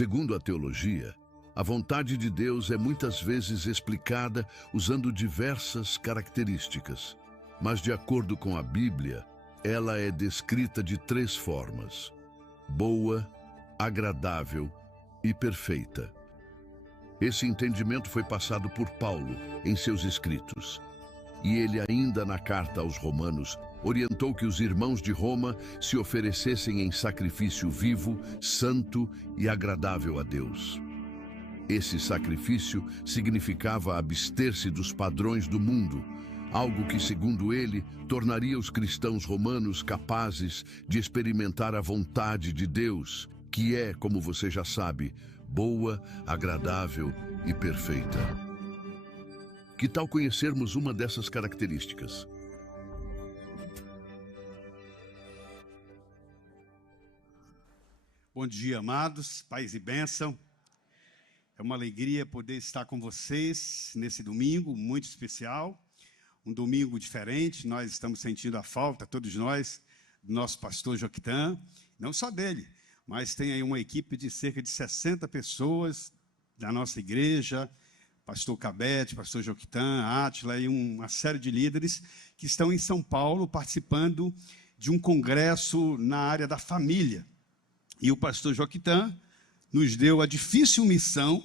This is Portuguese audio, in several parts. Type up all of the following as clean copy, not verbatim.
Segundo a teologia, a vontade de Deus é muitas vezes explicada usando diversas características, mas de acordo com a Bíblia, ela é descrita de 3 formas: boa, agradável e perfeita. Esse entendimento foi passado por Paulo em seus escritos. E ele ainda na carta aos Romanos orientou que os irmãos de Roma se oferecessem em sacrifício vivo, santo e agradável a Deus. Esse sacrifício significava abster-se dos padrões do mundo, algo que, segundo ele, tornaria os cristãos romanos capazes de experimentar a vontade de Deus, que é, como você já sabe, boa, agradável e perfeita. Que tal conhecermos uma dessas características? Bom dia, amados, paz e bênção. É uma alegria poder estar com vocês nesse domingo muito especial, um domingo diferente. Nós estamos sentindo a falta, todos nós, do nosso pastor Joquitã, não só dele, mas tem aí uma equipe de cerca de 60 pessoas da nossa igreja, pastor Cabete, pastor Joquitã, Átila e uma série de líderes que estão em São Paulo participando de um congresso na área da família. E o pastor Joquitã nos deu a difícil missão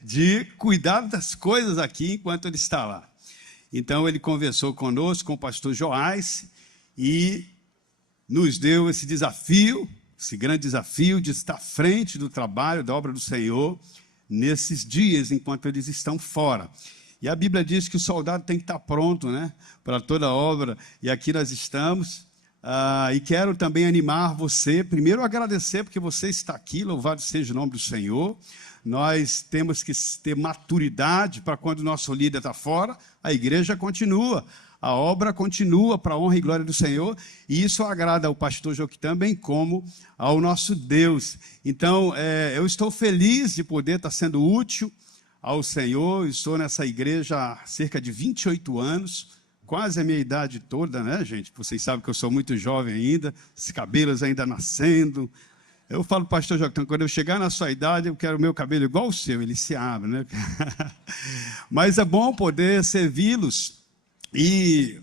de cuidar das coisas aqui enquanto ele está lá. Então ele conversou conosco, com o pastor Joás, e nos deu esse desafio, esse grande desafio de estar à frente do trabalho, da obra do Senhor, nesses dias, enquanto eles estão fora. E a Bíblia diz que o soldado tem que estar pronto, né, para toda a obra, e aqui nós estamos. E quero também animar você, primeiro agradecer porque você está aqui, louvado seja o nome do Senhor. Nós temos que ter maturidade para quando o nosso líder está fora, a igreja continua, a obra continua para a honra e glória do Senhor, e isso agrada ao pastor Joquitã, bem como ao nosso Deus. Então, eu estou feliz de poder estar sendo útil ao Senhor. Eu estou nessa igreja há cerca de 28 anos, quase a minha idade toda, né, gente? Vocês sabem que eu sou muito jovem ainda, esses cabelos ainda nascendo. Eu falo, pastor Joquitã, quando eu chegar na sua idade, eu quero o meu cabelo igual o seu, ele se abre, né? Mas é bom poder servi-los. E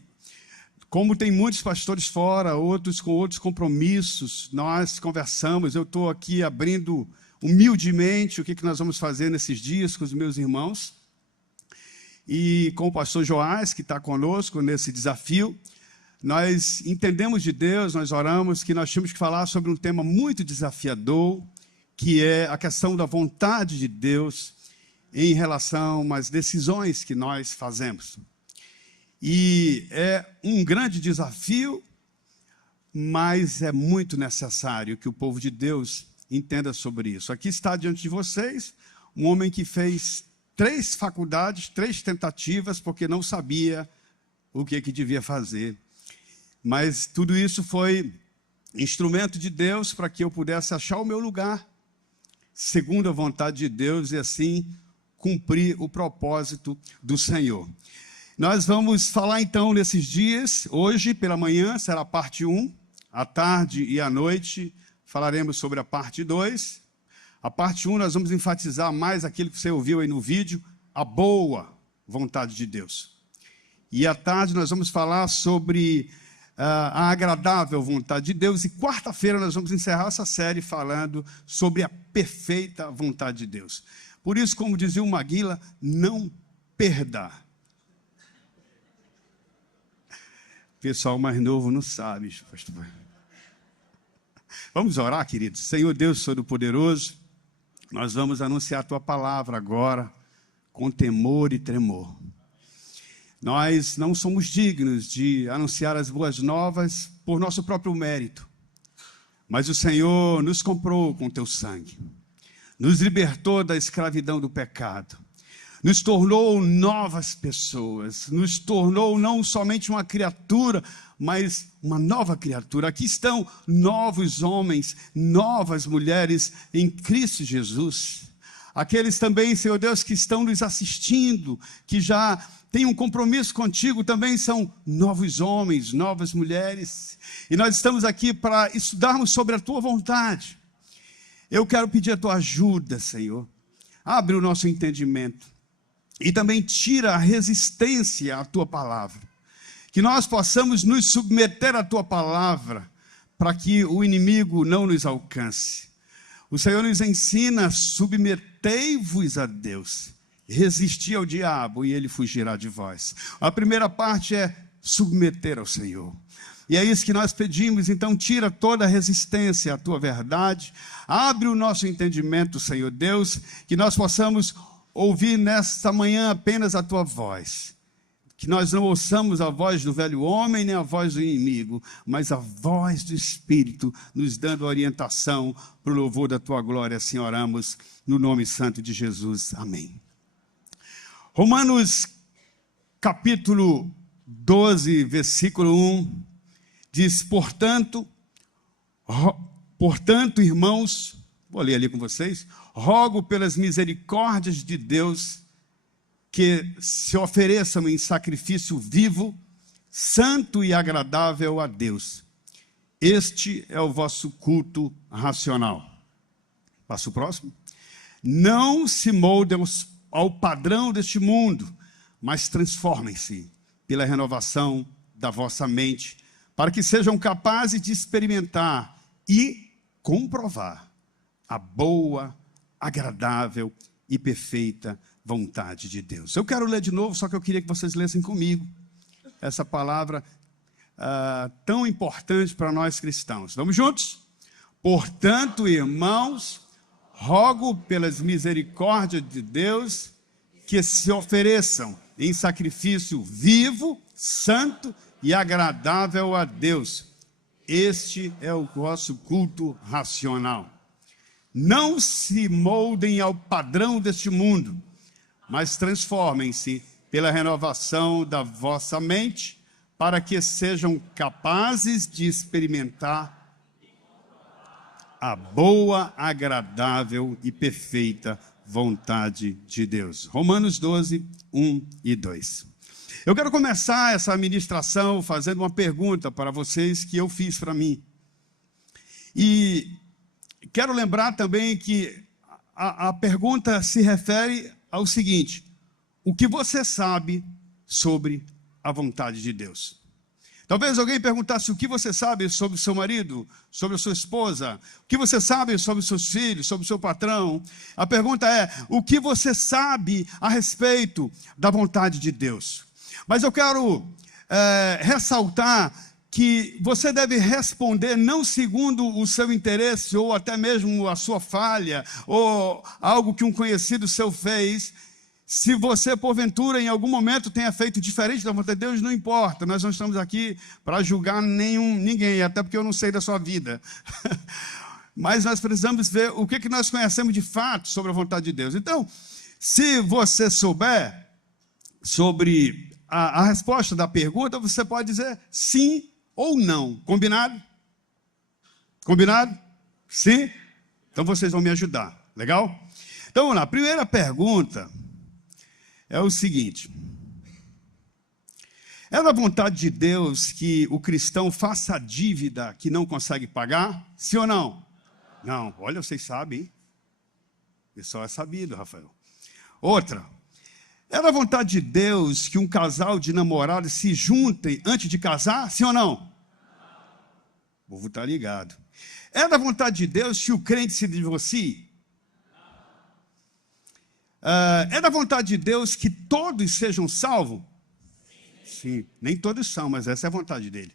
como tem muitos pastores fora, outros com outros compromissos, nós conversamos. Eu estou aqui abrindo humildemente o que nós vamos fazer nesses dias com os meus irmãos. E com o pastor Joás, que está conosco nesse desafio, nós entendemos de Deus, nós oramos que nós tínhamos que falar sobre um tema muito desafiador, que é a questão da vontade de Deus em relação às decisões que nós fazemos. E é um grande desafio, mas é muito necessário que o povo de Deus entenda sobre isso. Aqui está diante de vocês um homem que fez 3 faculdades, 3 tentativas, porque não sabia o que devia fazer. Mas tudo isso foi instrumento de Deus para que eu pudesse achar o meu lugar, segundo a vontade de Deus, e assim cumprir o propósito do Senhor. Nós vamos falar então nesses dias. Hoje pela manhã será a parte 1, à tarde e à noite falaremos sobre a parte 2. A parte 1 nós vamos enfatizar mais aquilo que você ouviu aí no vídeo, a boa vontade de Deus. E à tarde nós vamos falar sobre a agradável vontade de Deus. E quarta-feira nós vamos encerrar essa série falando sobre a perfeita vontade de Deus. Por isso, como dizia o Maguila, não perda. O pessoal mais novo não sabe, pastor. Vamos orar, queridos. Senhor Deus Todo-Poderoso, nós vamos anunciar a Tua palavra agora, com temor e tremor. Nós não somos dignos de anunciar as boas novas por nosso próprio mérito, mas o Senhor nos comprou com Teu sangue, nos libertou da escravidão do pecado, nos tornou novas pessoas, nos tornou não somente uma criatura, mas uma nova criatura. Aqui estão novos homens, novas mulheres em Cristo Jesus. Aqueles também, Senhor Deus, que estão nos assistindo, que já têm um compromisso contigo, também são novos homens, novas mulheres. E nós estamos aqui para estudarmos sobre a Tua vontade. Eu quero pedir a tua ajuda, Senhor. Abre o nosso entendimento e também tira a resistência à tua palavra. Que nós possamos nos submeter à tua palavra para que o inimigo não nos alcance. O Senhor nos ensina: submetei-vos a Deus, resisti ao diabo e ele fugirá de vós. A primeira parte é submeter ao Senhor. E é isso que nós pedimos. Então tira toda a resistência à tua verdade, abre o nosso entendimento, Senhor Deus, que nós possamos ouvir nesta manhã apenas a tua voz, que nós não ouçamos a voz do velho homem, nem a voz do inimigo, mas a voz do Espírito, nos dando orientação para o louvor da tua glória. Assim oramos, no nome santo de Jesus. Amém. Romanos, capítulo 12, versículo 1, diz: portanto, irmãos, vou ler ali com vocês, rogo pelas misericórdias de Deus, que se ofereçam em sacrifício vivo, santo e agradável a Deus. Este é o vosso culto racional. Passo o próximo. Não se moldem ao padrão deste mundo, mas transformem-se pela renovação da vossa mente, para que sejam capazes de experimentar e comprovar a boa, agradável e perfeita vontade de Deus. Eu quero ler de novo, só que eu queria que vocês lessem comigo essa palavra tão importante para nós cristãos. Vamos juntos? Portanto, irmãos, rogo pelas misericórdias de Deus que se ofereçam em sacrifício vivo, santo e agradável a Deus. Este é o vosso culto racional. Não se moldem ao padrão deste mundo, mas transformem-se pela renovação da vossa mente, para que sejam capazes de experimentar a boa, agradável e perfeita vontade de Deus. Romanos 12, 1 e 2. Eu quero começar essa ministração fazendo uma pergunta para vocês que eu fiz para mim. E quero lembrar também que a pergunta se refere ao seguinte: o que você sabe sobre a vontade de Deus? Talvez alguém perguntasse: o que você sabe sobre o seu marido, sobre a sua esposa? O que você sabe sobre os seus filhos, sobre o seu patrão? A pergunta é: o que você sabe a respeito da vontade de Deus? Mas eu quero ressaltar que você deve responder não segundo o seu interesse, ou até mesmo a sua falha, ou algo que um conhecido seu fez. Se você, porventura, em algum momento tenha feito diferente da vontade de Deus, não importa. Nós não estamos aqui para julgar ninguém, até porque eu não sei da sua vida. Mas nós precisamos ver o que nós conhecemos de fato sobre a vontade de Deus. Então, se você souber sobre a resposta da pergunta, você pode dizer sim ou não. Combinado? Combinado? Sim? Então vocês vão me ajudar. Legal? Então vamos lá. A primeira pergunta é o seguinte: é da vontade de Deus que o cristão faça a dívida que não consegue pagar? Sim ou não? Não. Olha, vocês sabem, hein? O pessoal é sabido, Rafael. Outra: é da vontade de Deus que um casal de namorados se juntem antes de casar? Sim ou não? O povo está ligado. É da vontade de Deus que o crente se divorcie? É da vontade de Deus que todos sejam salvos? Sim, nem todos são, mas essa é a vontade dele.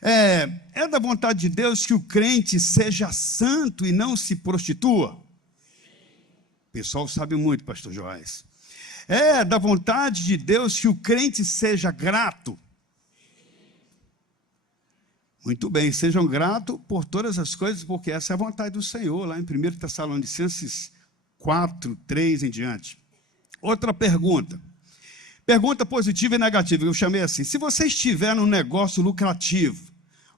É da vontade de Deus que o crente seja santo e não se prostitua? O pessoal sabe muito, pastor Joás. É da vontade de Deus que o crente seja grato? Muito bem, sejam gratos por todas as coisas, porque essa é a vontade do Senhor, lá em 1 Tessalonicenses 4, 3 em diante. Outra pergunta. Pergunta positiva e negativa, eu chamei assim: se você estiver num negócio lucrativo,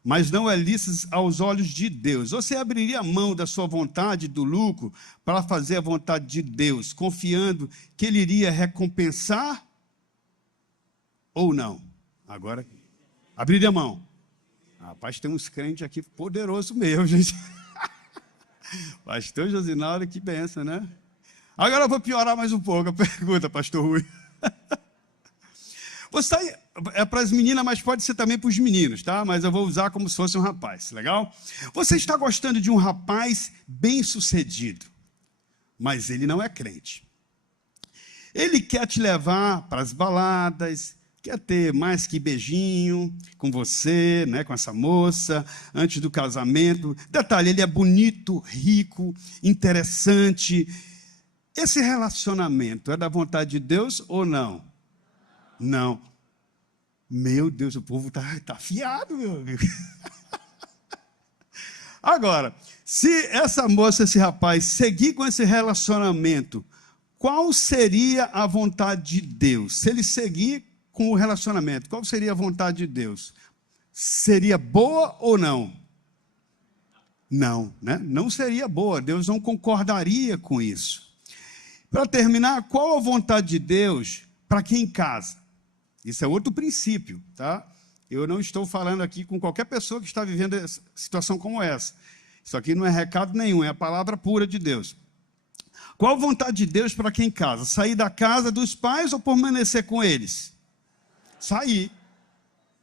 mas não é lícito aos olhos de Deus, você abriria mão da sua vontade, do lucro, para fazer a vontade de Deus, confiando que Ele iria recompensar ou não? Agora, abriria mão. Rapaz, tem uns crentes aqui poderosos mesmo, gente. Pastor Josinaldo, que benção, né? Agora eu vou piorar mais um pouco a pergunta, pastor Rui. Você é para as meninas, mas pode ser também para os meninos, tá? Mas eu vou usar como se fosse um rapaz, legal? Você está gostando de um rapaz bem-sucedido, mas ele não é crente. Ele quer te levar para as baladas, quer ter mais que beijinho com você, né, com essa moça, antes do casamento. Detalhe, ele é bonito, rico, interessante. Esse relacionamento é da vontade de Deus ou não? Não. Meu Deus, o povo está afiado, meu amigo. Agora, se essa moça, esse rapaz, seguir com esse relacionamento, qual seria a vontade de Deus? Se ele seguir com o relacionamento, qual seria a vontade de Deus? Seria boa ou não? Não, né? Não seria boa. Deus não concordaria com isso. Para terminar, qual a vontade de Deus para quem casa? Isso é outro princípio, tá? Eu não estou falando aqui com qualquer pessoa que está vivendo situação como essa. Isso aqui não é recado nenhum, é a palavra pura de Deus. Qual a vontade de Deus para quem casa? Sair da casa dos pais ou permanecer com eles? Sair.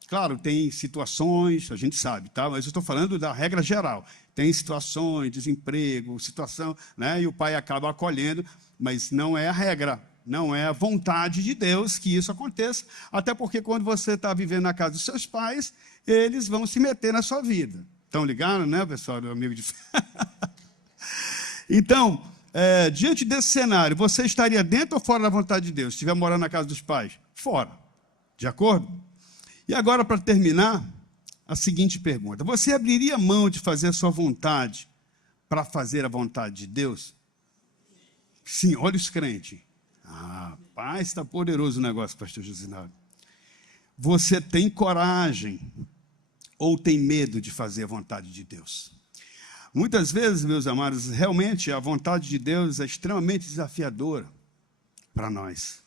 Claro, tem situações, a gente sabe, tá? Mas eu estou falando da regra geral. Tem situações, desemprego, situação, né? E o pai acaba acolhendo, mas não é a regra. Não é a vontade de Deus que isso aconteça, até porque quando você está vivendo na casa dos seus pais, eles vão se meter na sua vida. Estão ligados, né, pessoal, do amigo de... Então, diante desse cenário, você estaria dentro ou fora da vontade de Deus? Se estiver morando na casa dos pais? Fora. De acordo? E agora, para terminar, a seguinte pergunta. Você abriria mão de fazer a sua vontade para fazer a vontade de Deus? Sim, olha os crentes. Ah, pai, está poderoso o negócio, pastor Josinaldo. Você tem coragem ou tem medo de fazer a vontade de Deus? Muitas vezes, meus amados, realmente a vontade de Deus é extremamente desafiadora para nós.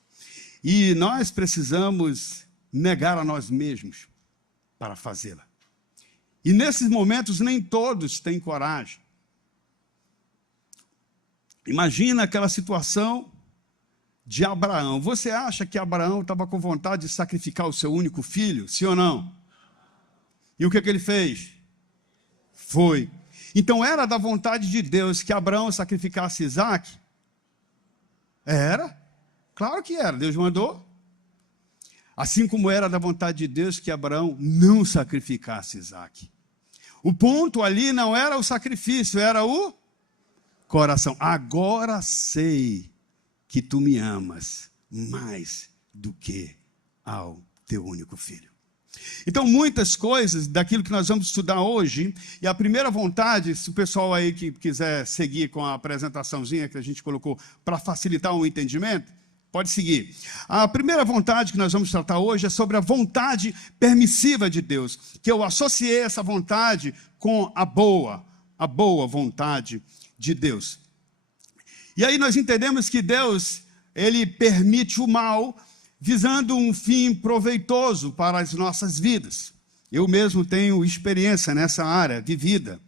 E nós precisamos negar a nós mesmos para fazê-la. E nesses momentos nem todos têm coragem. Imagina aquela situação de Abraão. Você acha que Abraão estava com vontade de sacrificar o seu único filho? Sim ou não? E o que ele fez? Foi. Então era da vontade de Deus que Abraão sacrificasse Isaac? Era. Claro que era. Deus mandou. Assim como era da vontade de Deus que Abraão não sacrificasse Isaac. O ponto ali não era o sacrifício, era o coração. Agora sei que tu me amas mais do que ao teu único filho. Então, muitas coisas daquilo que nós vamos estudar hoje, e a primeira vontade, se o pessoal aí que quiser seguir com a apresentaçãozinha que a gente colocou para facilitar o entendimento, pode seguir. A primeira vontade que nós vamos tratar hoje é sobre a vontade permissiva de Deus, que eu associei essa vontade com a boa vontade de Deus. E aí nós entendemos que Deus, ele permite o mal visando um fim proveitoso para as nossas vidas. Eu mesmo tenho experiência nessa área de vida.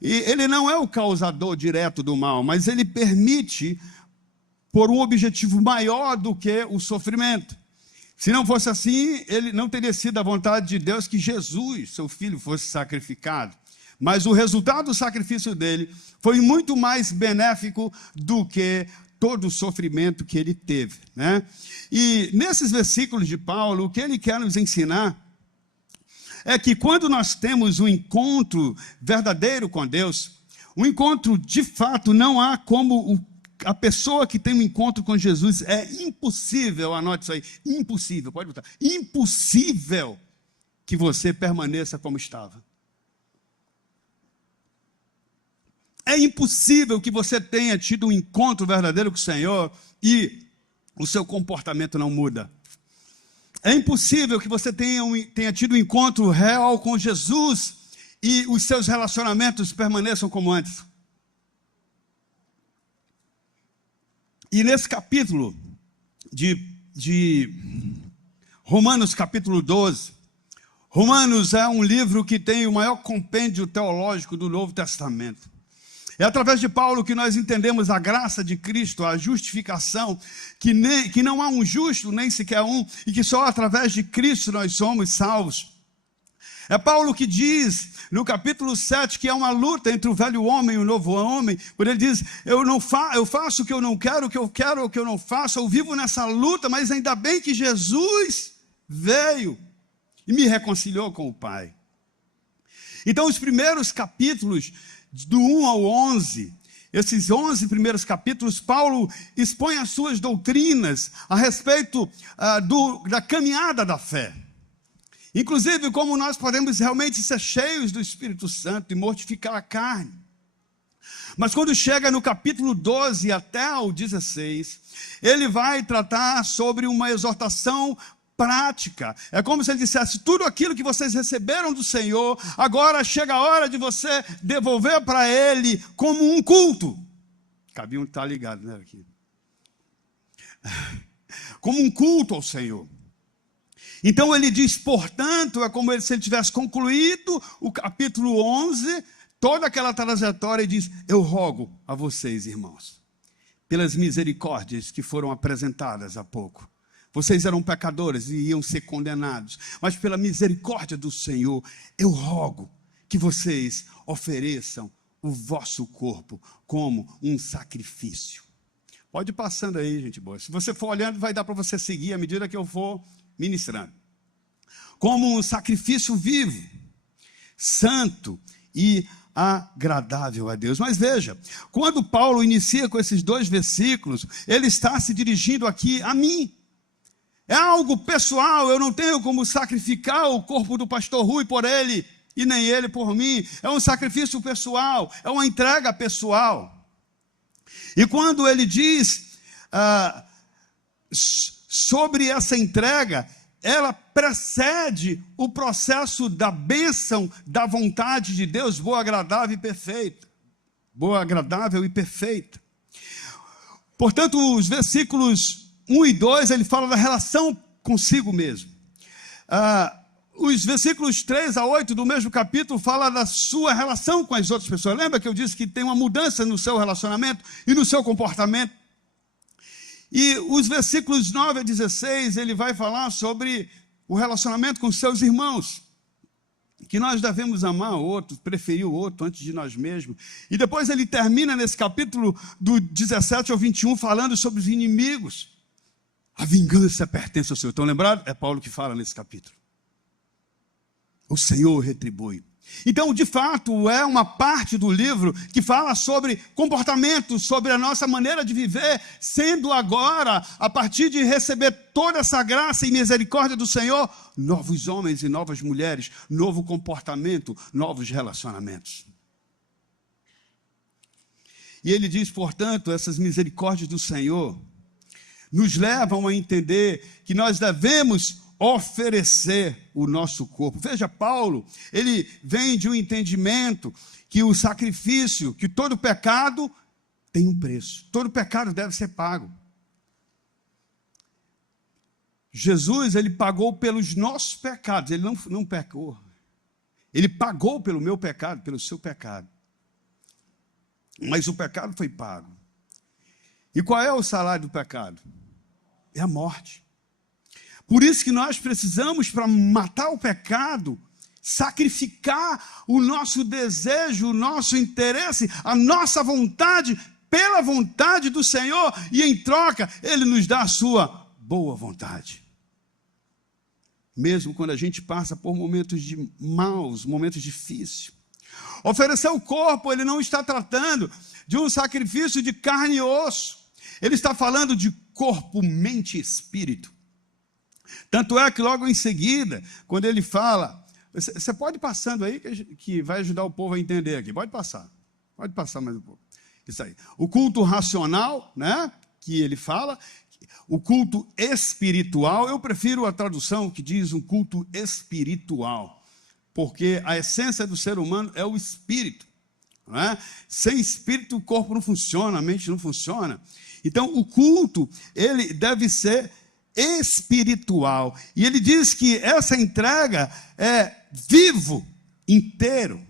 E ele não é o causador direto do mal, mas ele permite por um objetivo maior do que o sofrimento. Se não fosse assim, ele não teria sido a vontade de Deus que Jesus, seu filho, fosse sacrificado. Mas o resultado do sacrifício dele foi muito mais benéfico do que todo o sofrimento que ele teve, né? E nesses versículos de Paulo, o que ele quer nos ensinar é que quando nós temos um encontro verdadeiro com Deus, um encontro de fato, não há como a pessoa que tem um encontro com Jesus, é impossível, anote isso aí, impossível, pode botar, impossível que você permaneça como estava. É impossível que você tenha tido um encontro verdadeiro com o Senhor e o seu comportamento não muda. É impossível que você tenha tido um encontro real com Jesus e os seus relacionamentos permaneçam como antes. E nesse capítulo de Romanos, capítulo 12, Romanos é um livro que tem o maior compêndio teológico do Novo Testamento. É através de Paulo que nós entendemos a graça de Cristo, a justificação, que não há um justo, nem sequer um, e que só através de Cristo nós somos salvos. É Paulo que diz, no capítulo 7, que é uma luta entre o velho homem e o novo homem, quando ele diz, eu faço o que eu não quero, o que eu quero é o que eu não faço, eu vivo nessa luta, mas ainda bem que Jesus veio e me reconciliou com o Pai. Então, os primeiros capítulos, do 1 ao 11, esses 11 primeiros capítulos, Paulo expõe as suas doutrinas a respeito da caminhada da fé. Inclusive, como nós podemos realmente ser cheios do Espírito Santo e mortificar a carne. Mas quando chega no capítulo 12 até o 16, ele vai tratar sobre uma exortação prática. É como se ele dissesse, tudo aquilo que vocês receberam do Senhor, agora chega a hora de você devolver para Ele como um culto. Cabia um tá ligado, né, aqui. Como um culto ao Senhor. Então ele diz, portanto, é como se ele tivesse concluído o capítulo 11, toda aquela trajetória, e diz, eu rogo a vocês, irmãos, pelas misericórdias que foram apresentadas há pouco. Vocês eram pecadores e iam ser condenados, mas pela misericórdia do Senhor, eu rogo que vocês ofereçam o vosso corpo como um sacrifício. Pode ir passando aí, gente boa. Se você for olhando, vai dar para você seguir à medida que eu for ministrando. Como um sacrifício vivo, santo e agradável a Deus. Mas veja, quando Paulo inicia com esses 2 versículos, ele está se dirigindo aqui a mim. É algo pessoal, eu não tenho como sacrificar o corpo do pastor Rui por ele, e nem ele por mim. É um sacrifício pessoal, é uma entrega pessoal. E quando ele diz sobre essa entrega, ela precede o processo da bênção da vontade de Deus, boa, agradável e perfeita. Boa, agradável e perfeita. Portanto, os versículos 1 e 2, ele fala da relação consigo mesmo. Os versículos 3 a 8 do mesmo capítulo fala da sua relação com as outras pessoas. Lembra que eu disse que tem uma mudança no seu relacionamento e no seu comportamento? E os versículos 9 a 16, ele vai falar sobre o relacionamento com seus irmãos, que nós devemos amar o outro, preferir o outro antes de nós mesmos. E depois ele termina nesse capítulo do 17 ao 21 falando sobre os inimigos. A vingança pertence ao Senhor. Estão lembrados? É Paulo que fala nesse capítulo. O Senhor retribui. Então, de fato, é uma parte do livro que fala sobre comportamento, sobre a nossa maneira de viver, sendo agora, a partir de receber toda essa graça e misericórdia do Senhor, novos homens e novas mulheres, novo comportamento, novos relacionamentos. E ele diz, portanto, essas misericórdias do Senhor nos levam a entender que nós devemos oferecer o nosso corpo. Veja, Paulo, ele vem de um entendimento que o sacrifício, que todo pecado tem um preço. Todo pecado deve ser pago. Jesus, ele pagou pelos nossos pecados. Ele não pecou. Ele pagou pelo meu pecado, pelo seu pecado. Mas o pecado foi pago. E qual é o salário do pecado? É a morte. Por isso que nós precisamos, para matar o pecado, sacrificar o nosso desejo, o nosso interesse, a nossa vontade, pela vontade do Senhor, e em troca, Ele nos dá a sua boa vontade. Mesmo quando a gente passa por momentos maus, momentos difíceis. Oferecer o corpo, Ele não está tratando de um sacrifício de carne e osso. Ele está falando de corpo, mente e espírito. Tanto é que logo em seguida, quando ele fala, você pode ir passando aí, que vai ajudar o povo a entender aqui, pode passar mais um pouco. Isso aí. O culto racional, né, que ele fala, o culto espiritual, eu prefiro a tradução que diz um culto espiritual, porque a essência do ser humano é o espírito. Não é? Sem espírito o corpo não funciona, a mente não funciona. Então o culto, ele deve ser espiritual. E ele diz que essa entrega é vivo, inteiro.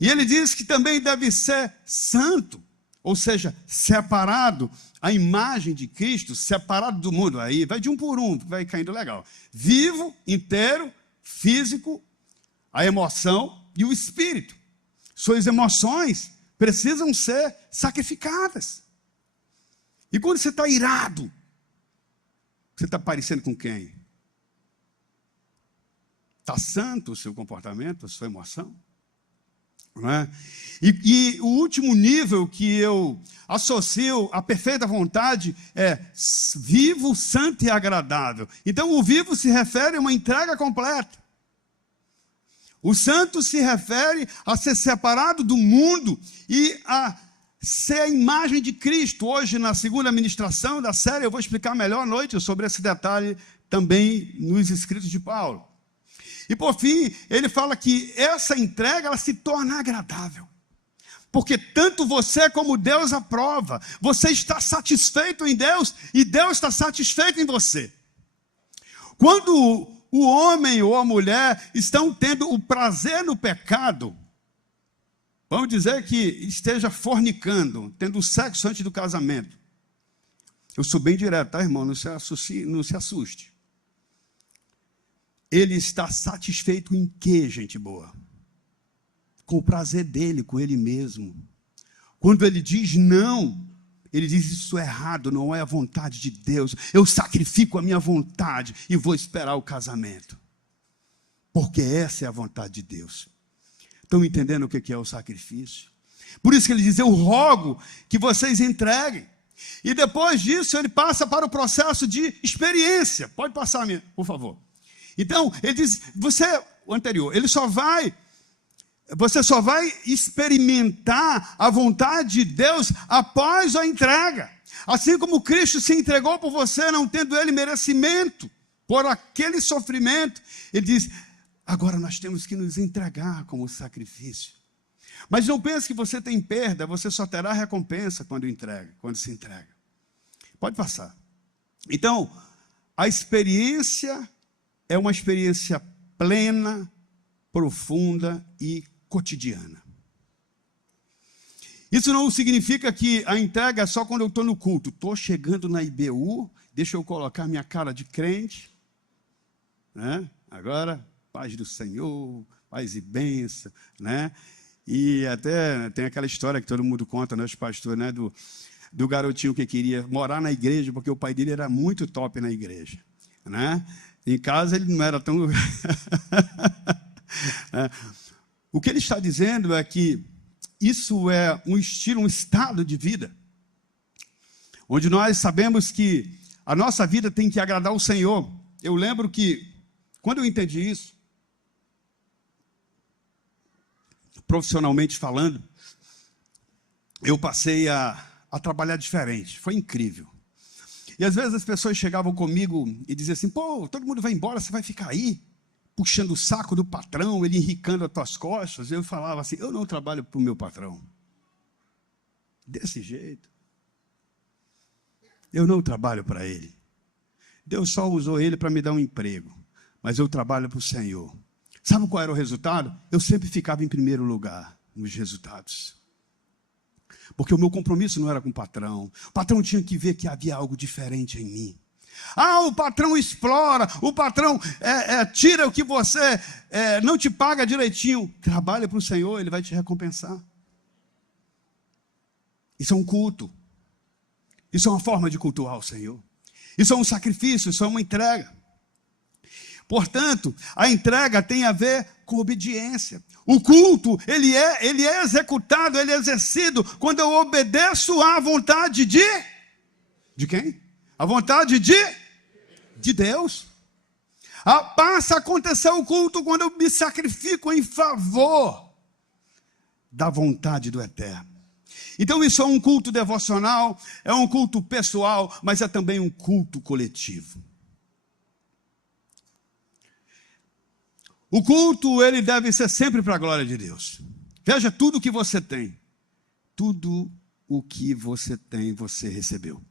E ele diz que também deve ser santo, ou seja, separado, a imagem de Cristo, separado do mundo. Aí vai de um por um, vai caindo legal. Vivo, inteiro, físico, a emoção e o espírito. Suas emoções precisam ser sacrificadas. E quando você está irado, você está parecendo com quem? Está santo o seu comportamento, a sua emoção? Não é? E o último nível que eu associo à perfeita vontade é vivo, santo e agradável. Então, o vivo se refere a uma entrega completa. O santo se refere a ser separado do mundo e a ser a imagem de Cristo. Hoje, na segunda ministração da série, eu vou explicar melhor à noite sobre esse detalhe também nos escritos de Paulo. E por fim, ele fala que essa entrega ela se torna agradável. Porque tanto você como Deus aprova. Você está satisfeito em Deus e Deus está satisfeito em você. Quando o homem ou a mulher estão tendo o prazer no pecado, vamos dizer que esteja fornicando, tendo sexo antes do casamento. Eu sou bem direto, tá, irmão? Não se assuste. Ele está satisfeito em quê, gente boa? Com o prazer dele, com ele mesmo. Quando ele diz não, ele diz isso é errado, não é a vontade de Deus. Eu sacrifico a minha vontade e vou esperar o casamento. Porque essa é a vontade de Deus. Estão entendendo o que é o sacrifício? Por isso que ele diz, eu rogo que vocês entreguem. E depois disso ele passa para o processo de experiência. Pode passar, por favor. Então, ele diz, o anterior, você só vai experimentar a vontade de Deus após a entrega. Assim como Cristo se entregou por você, não tendo ele merecimento por aquele sofrimento, ele diz, agora nós temos que nos entregar como sacrifício. Mas não pense que você tem perda, você só terá recompensa quando se entrega. Pode passar. Então, a experiência é uma experiência plena, profunda e cotidiana. Isso não significa que a entrega é só quando eu estou no culto. Estou chegando na IBU, deixa eu colocar minha cara de crente. Né? Agora, paz do Senhor, paz e bênção. Né? E até tem aquela história que todo mundo conta, né, os pastores, né, do garotinho que queria morar na igreja, porque o pai dele era muito top na igreja. Né? Em casa ele não era tão... O que ele está dizendo é que isso é um estilo, um estado de vida, onde nós sabemos que a nossa vida tem que agradar o Senhor. Eu lembro que, quando eu entendi isso, profissionalmente falando, eu passei a trabalhar diferente. Foi incrível. E às vezes as pessoas chegavam comigo e diziam assim, pô, todo mundo vai embora, você vai ficar aí, puxando o saco do patrão, ele enricando as tuas costas. Eu falava assim, eu não trabalho para o meu patrão. Desse jeito. Eu não trabalho para ele. Deus só usou ele para me dar um emprego. Mas eu trabalho para o Senhor. Sabe qual era o resultado? Eu sempre ficava em primeiro lugar nos resultados. Porque o meu compromisso não era com o patrão. O patrão tinha que ver que havia algo diferente em mim. Ah, o patrão explora, o patrão tira o que você não te paga direitinho. Trabalha para o Senhor, Ele vai te recompensar. Isso é um culto. Isso é uma forma de cultuar o Senhor. Isso é um sacrifício, isso é uma entrega. Portanto, a entrega tem a ver com obediência. O culto, ele é executado, ele é exercido quando eu obedeço à vontade de quem? A vontade de Deus. Passa a acontecer o culto quando eu me sacrifico em favor da vontade do Eterno. Então isso é um culto devocional, é um culto pessoal, mas é também um culto coletivo. O culto, ele deve ser sempre para a glória de Deus. Veja tudo o que você tem. Tudo o que você tem, você recebeu.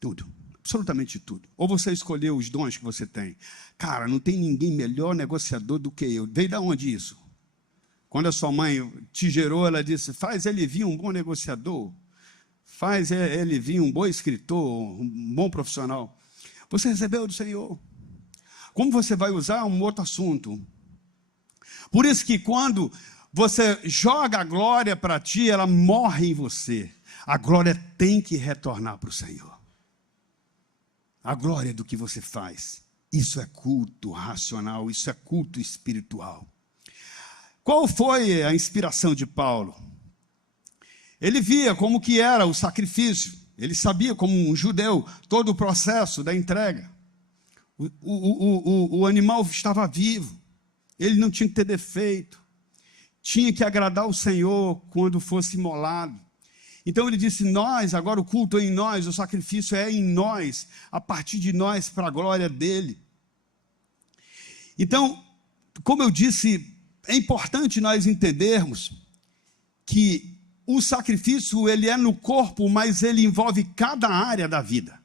Tudo. Absolutamente tudo. Ou você escolheu os dons que você tem. Cara, não tem ninguém melhor negociador do que eu. Veio de onde isso? Quando a sua mãe te gerou, ela disse, faz ele vir um bom negociador, faz ele vir um bom escritor, um bom profissional. Você recebeu do Senhor. Como você vai usar um outro assunto? Por isso que quando você joga a glória para ti, ela morre em você. A glória tem que retornar para o Senhor. A glória do que você faz. Isso é culto racional, isso é culto espiritual. Qual foi a inspiração de Paulo? Ele via como que era o sacrifício. Ele sabia, como um judeu, todo o processo da entrega. O animal estava vivo. Ele não tinha que ter defeito. Tinha que agradar o Senhor quando fosse imolado. Então ele disse, nós, agora o culto é em nós, o sacrifício é em nós, a partir de nós, para a glória dele. Então, como eu disse, é importante nós entendermos que o sacrifício, ele é no corpo, mas ele envolve cada área da vida.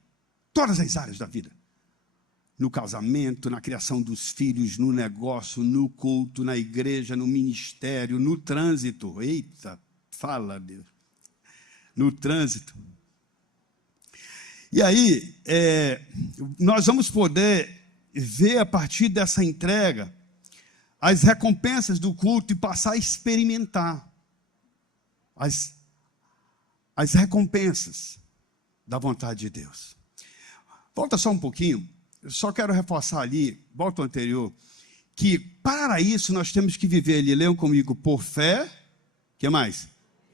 Todas as áreas da vida. No casamento, na criação dos filhos, no negócio, no culto, na igreja, no ministério, no trânsito. Eita, fala, Deus. No trânsito. E aí, nós vamos poder ver a partir dessa entrega as recompensas do culto e passar a experimentar as recompensas da vontade de Deus. Volta só um pouquinho. Eu só quero reforçar ali, volta ao anterior, que para isso nós temos que viver ali, leiam comigo, por fé, o que mais?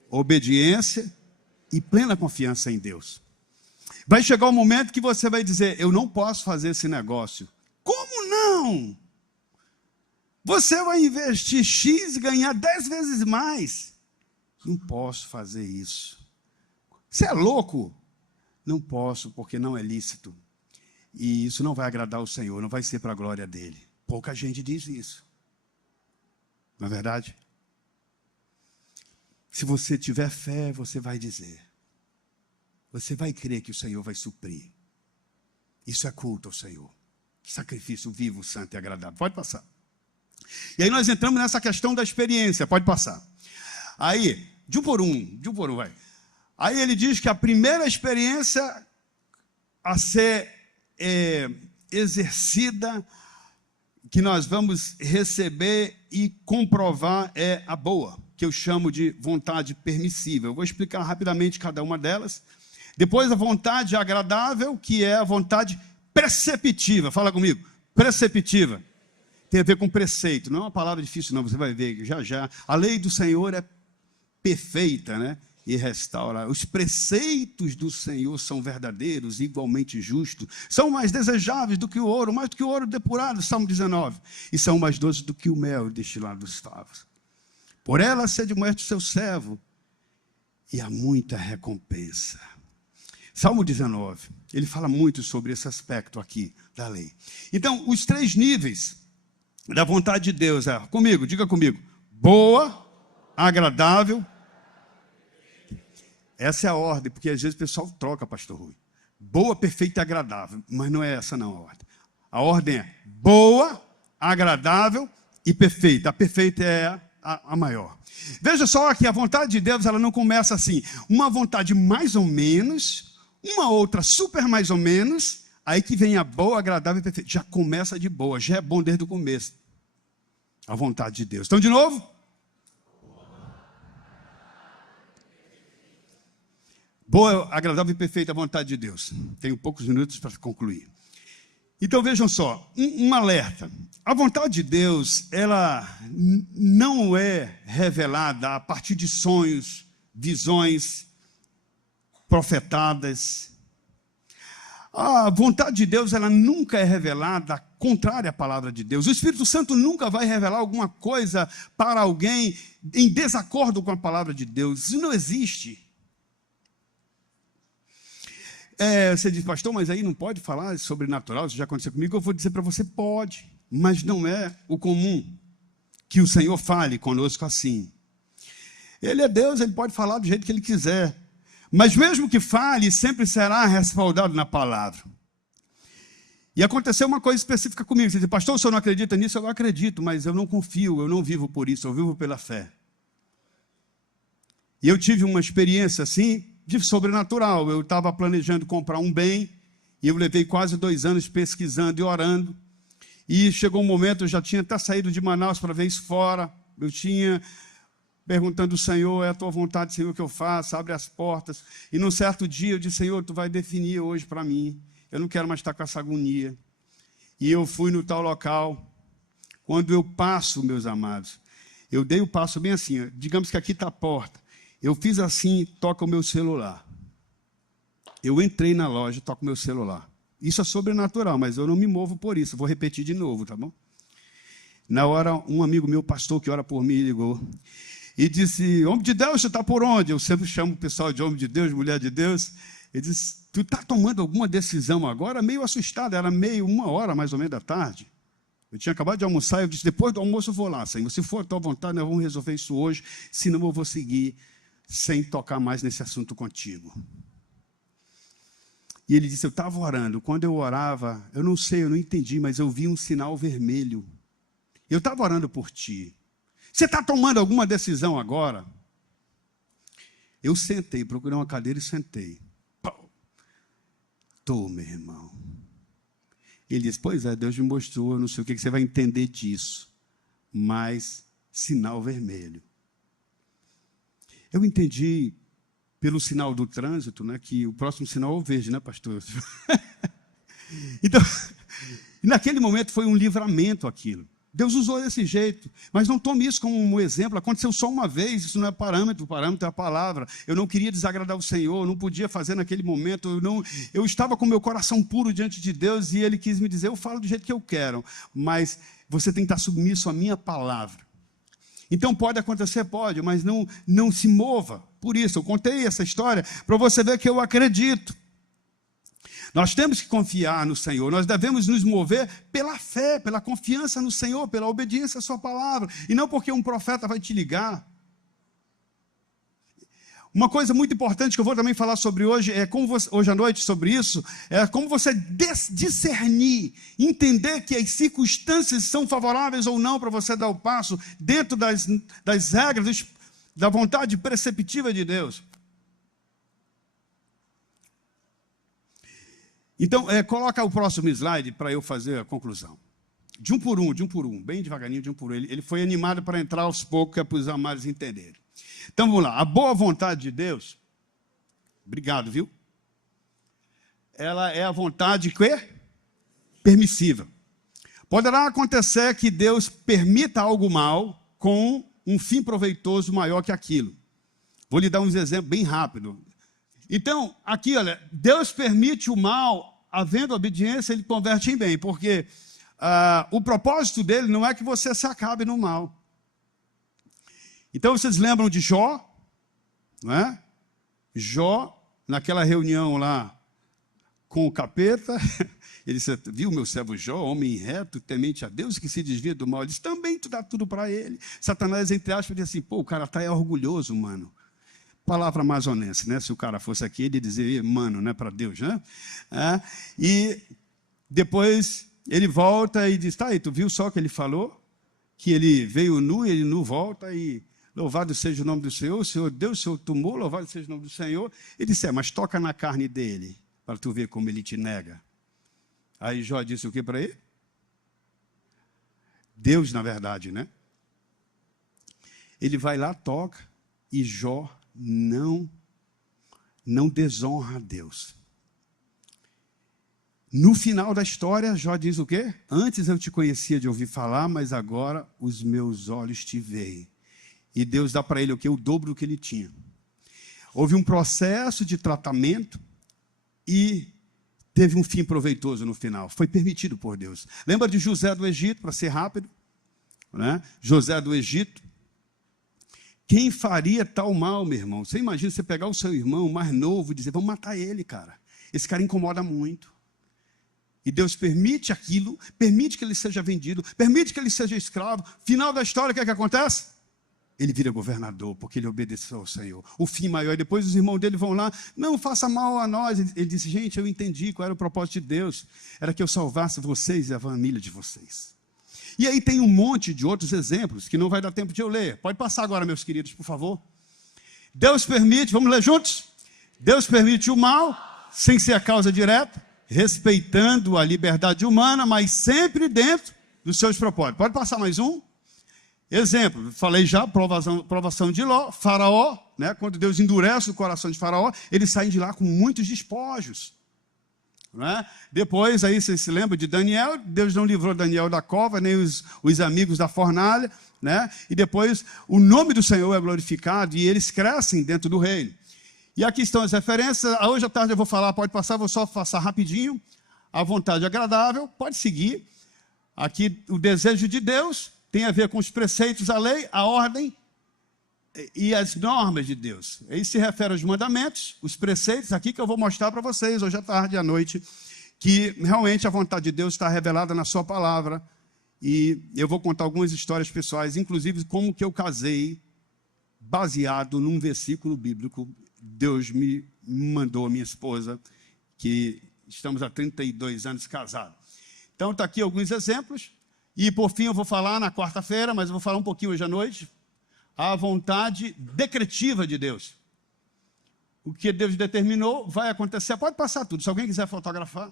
Obediência e plena confiança em Deus. Vai chegar um momento que você vai dizer, eu não posso fazer esse negócio. Como não? Você vai investir X e ganhar 10 vezes mais. Não posso fazer isso. Você é louco? Não posso, porque não é lícito. E isso não vai agradar o Senhor, não vai ser para a glória dele. Pouca gente diz isso. Não é verdade? Se você tiver fé, você vai dizer. Você vai crer que o Senhor vai suprir. Isso é culto ao Senhor. Sacrifício vivo, santo e agradável. Pode passar. E aí nós entramos nessa questão da experiência. Pode passar. Aí, de um por um, vai. Aí ele diz que a primeira experiência a ser exercida, que nós vamos receber e comprovar é a boa, que eu chamo de vontade permissível. Eu vou explicar rapidamente cada uma delas. Depois a vontade agradável, que é a vontade preceptiva. Fala comigo, preceptiva. Tem a ver com preceito, não é uma palavra difícil não, você vai ver já já. A lei do Senhor é perfeita, né? E restaura. Os preceitos do Senhor são verdadeiros, igualmente justos. São mais desejáveis do que o ouro, mais do que o ouro depurado, Salmo 19. E são mais doces do que o mel destilado dos favos. Por ela se admoeste o seu servo, e há muita recompensa. Salmo 19, ele fala muito sobre esse aspecto aqui da lei. Então, os 3 níveis da vontade de Deus é, comigo, diga comigo, boa, agradável. Essa é a ordem, porque às vezes o pessoal troca, pastor Rui. Boa, perfeita e agradável, mas não é essa não a ordem. A ordem é boa, agradável e perfeita. A perfeita é a maior. Veja só que a vontade de Deus, ela não começa assim, uma vontade mais ou menos, uma outra super mais ou menos, aí que vem a boa, agradável e perfeita. Já começa de boa, já é bom desde o começo. A vontade de Deus. Então, de novo. Boa, agradável e perfeita a vontade de Deus. Tenho poucos minutos para concluir. Então vejam só, um alerta. A vontade de Deus, ela não é revelada a partir de sonhos, visões, profetadas. A vontade de Deus, ela nunca é revelada contrária à palavra de Deus. O Espírito Santo nunca vai revelar alguma coisa para alguém em desacordo com a palavra de Deus. Isso não existe. Você diz, pastor, mas aí não pode falar sobrenatural, isso já aconteceu comigo. Eu vou dizer para você, pode, mas não é o comum que o Senhor fale conosco assim. Ele é Deus, ele pode falar do jeito que ele quiser, mas mesmo que fale, sempre será respaldado na palavra. E aconteceu uma coisa específica comigo. Você diz, pastor, o senhor não acredita nisso? Eu não acredito, mas eu não confio, eu não vivo por isso, eu vivo pela fé. E eu tive uma experiência assim, de sobrenatural. Eu estava planejando comprar um bem, e eu levei quase 2 anos pesquisando e orando. E chegou um momento, eu já tinha até saído de Manaus para ver isso fora. Eu tinha perguntando ao Senhor, é a tua vontade, Senhor, que eu faça, abre as portas. E num certo dia eu disse, Senhor, tu vai definir hoje para mim. Eu não quero mais estar com essa agonia. E eu fui no tal local. Quando eu passo, meus amados, eu dei o passo bem assim, ó, digamos que aqui está a porta. Eu fiz assim, toca o meu celular. Eu entrei na loja, toco o meu celular. Isso é sobrenatural, mas eu não me movo por isso. Vou repetir de novo, tá bom? Na hora, um amigo meu, pastor, que ora por mim, ligou. E disse, homem de Deus, você está por onde? Eu sempre chamo o pessoal de homem de Deus, mulher de Deus. Ele disse, tu está tomando alguma decisão agora? Meio assustado, era 1h mais ou menos da tarde. Eu tinha acabado de almoçar, eu disse, depois do almoço eu vou lá, Senhor. Se for a tua vontade, nós vamos resolver isso hoje, senão eu vou seguir sem tocar mais nesse assunto contigo. E ele disse, eu estava orando. Quando eu orava, eu não sei, eu não entendi, mas eu vi um sinal vermelho. Eu estava orando por ti. Você está tomando alguma decisão agora? Eu sentei, procurei uma cadeira e sentei. Estou, meu irmão. Ele disse, pois é, Deus me mostrou, eu não sei o que você vai entender disso, mas sinal vermelho. Eu entendi pelo sinal do trânsito, né, que o próximo sinal é o verde, né, pastor? Então, naquele momento foi um livramento aquilo. Deus usou desse jeito, mas não tome isso como um exemplo. Aconteceu só uma vez, isso não é parâmetro, o parâmetro é a palavra. Eu não queria desagradar o Senhor, eu não podia fazer naquele momento. Eu estava com meu coração puro diante de Deus e Ele quis me dizer, eu falo do jeito que eu quero, mas você tem que estar submisso à minha palavra. Então pode acontecer, pode, mas não se mova por isso. Eu contei essa história para você ver que eu acredito. Nós temos que confiar no Senhor, nós devemos nos mover pela fé, pela confiança no Senhor, pela obediência à sua palavra, e não porque um profeta vai te ligar. Uma coisa muito importante que eu vou também falar sobre hoje, hoje à noite sobre isso, é como você discernir, entender que as circunstâncias são favoráveis ou não para você dar o passo dentro das regras, da vontade preceptiva de Deus. Então, coloca o próximo slide para eu fazer a conclusão. De um por um, bem devagarinho, de um por um. Ele foi animado para entrar aos poucos, para os amados entenderem. Então, vamos lá. A boa vontade de Deus, obrigado, viu? Ela é a vontade permissiva. Poderá acontecer que Deus permita algo mal com um fim proveitoso maior que aquilo. Vou lhe dar uns exemplos bem rápido. Então, aqui, olha, Deus permite o mal, havendo obediência, Ele converte em bem, porque o propósito dele não é que você se acabe no mal. Então, vocês lembram de Jó? Não é? Jó, naquela reunião lá com o capeta, ele disse, viu meu servo Jó, homem reto, temente a Deus, que se desvia do mal. Ele disse, também tu dá tudo para ele. Satanás, entre aspas, disse assim, pô, o cara está orgulhoso, mano. Palavra amazonense, né? Se o cara fosse aqui, ele dizia, mano, né, para Deus, né? E depois ele volta e diz, tá aí, tu viu só o que ele falou? Que ele veio nu e ele nu volta e louvado seja o nome do Senhor, o Senhor Deus, o Senhor tomou, louvado seja o nome do Senhor. Ele disse, mas toca na carne dele, para tu ver como ele te nega. Aí Jó disse o que para ele? Deus, na verdade, né? Ele vai lá, toca, e Jó não desonra a Deus. No final da história, Jó diz o quê? Antes eu te conhecia de ouvir falar, mas agora os meus olhos te veem. E Deus dá para ele o quê? O dobro do que ele tinha. Houve um processo de tratamento e teve um fim proveitoso no final. Foi permitido por Deus. Lembra de José do Egito, para ser rápido? Né? José do Egito. Quem faria tal mal, meu irmão? Você imagina você pegar o seu irmão mais novo e dizer, vamos matar ele, cara. Esse cara incomoda muito. E Deus permite aquilo, permite que ele seja vendido, permite que ele seja escravo. Final da história, o que é que acontece? ele vira governador, porque ele obedeceu ao Senhor. O fim maior, e depois os irmãos dele vão lá, não faça mal a nós. Ele disse, gente, eu entendi qual era o propósito de Deus. Era que eu salvasse vocês e a família de vocês. E aí tem um monte de outros exemplos, que não vai dar tempo de eu ler. Pode passar agora, meus queridos, por favor. Deus permite, vamos ler juntos? Deus permite o mal, sem ser a causa direta, respeitando a liberdade humana, mas sempre dentro dos seus propósitos. Pode passar mais um? Exemplo, falei já, provação de Faraó, né? Quando Deus endurece o coração de Faraó, eles saem de lá com muitos despojos. Né? Depois, aí você se lembra de Daniel, Deus não livrou Daniel da cova, nem os amigos da fornalha, né? E depois o nome do Senhor é glorificado e eles crescem dentro do reino. E aqui estão as referências, hoje à tarde eu vou falar, pode passar, vou só passar rapidinho. A vontade agradável, pode seguir. Aqui o desejo de Deus tem a ver com os preceitos, a lei, a ordem e as normas de Deus. Isso se refere aos mandamentos, os preceitos, aqui que eu vou mostrar para vocês, hoje à tarde e à noite, que realmente a vontade de Deus está revelada na sua palavra. E eu vou contar algumas histórias pessoais, inclusive como que eu casei, baseado num versículo bíblico. Deus me mandou a minha esposa, que estamos há 32 anos casados. Então, está aqui alguns exemplos. E, por fim, eu vou falar na quarta-feira, mas eu vou falar um pouquinho hoje à noite, a vontade decretiva de Deus. O que Deus determinou vai acontecer. Pode passar tudo, se alguém quiser fotografar.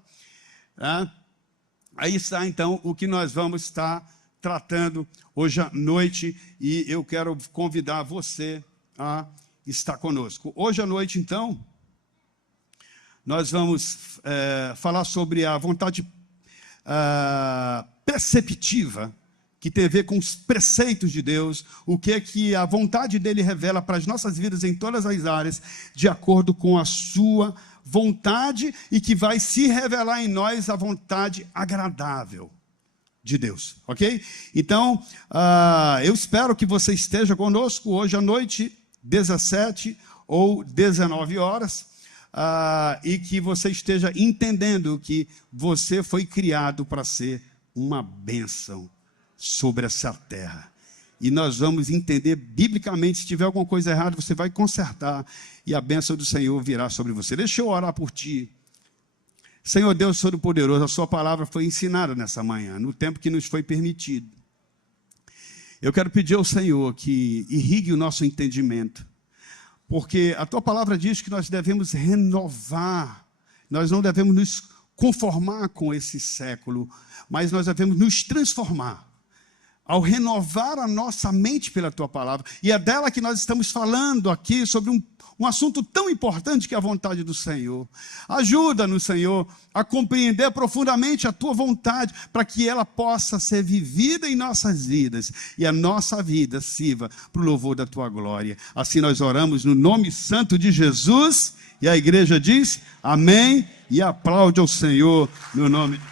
Aí está, então, o que nós vamos estar tratando hoje à noite. E eu quero convidar você a estar conosco. Hoje à noite, então, nós vamos falar sobre a vontade perceptiva, que tem a ver com os preceitos de Deus, o que é que a vontade dele revela para as nossas vidas em todas as áreas, de acordo com a sua vontade, e que vai se revelar em nós a vontade agradável de Deus, ok? Então, eu espero que você esteja conosco hoje à noite, 17 ou 19 horas, e que você esteja entendendo que você foi criado para ser uma bênção sobre essa terra. E nós vamos entender biblicamente, se tiver alguma coisa errada, você vai consertar, e a bênção do Senhor virá sobre você. Deixa eu orar por ti. Senhor Deus Todo-Poderoso, a sua palavra foi ensinada nessa manhã, no tempo que nos foi permitido. Eu quero pedir ao Senhor que irrigue o nosso entendimento, porque a tua palavra diz que nós devemos renovar, nós não devemos nos conformar com esse século, mas nós devemos nos transformar, ao renovar a nossa mente pela tua palavra. E é dela que nós estamos falando aqui, sobre um assunto tão importante que é a vontade do Senhor. Ajuda-nos, Senhor, a compreender profundamente a tua vontade, para que ela possa ser vivida em nossas vidas, e a nossa vida sirva para o louvor da tua glória. Assim nós oramos no nome santo de Jesus, e a igreja diz amém, e aplaude ao Senhor no nome de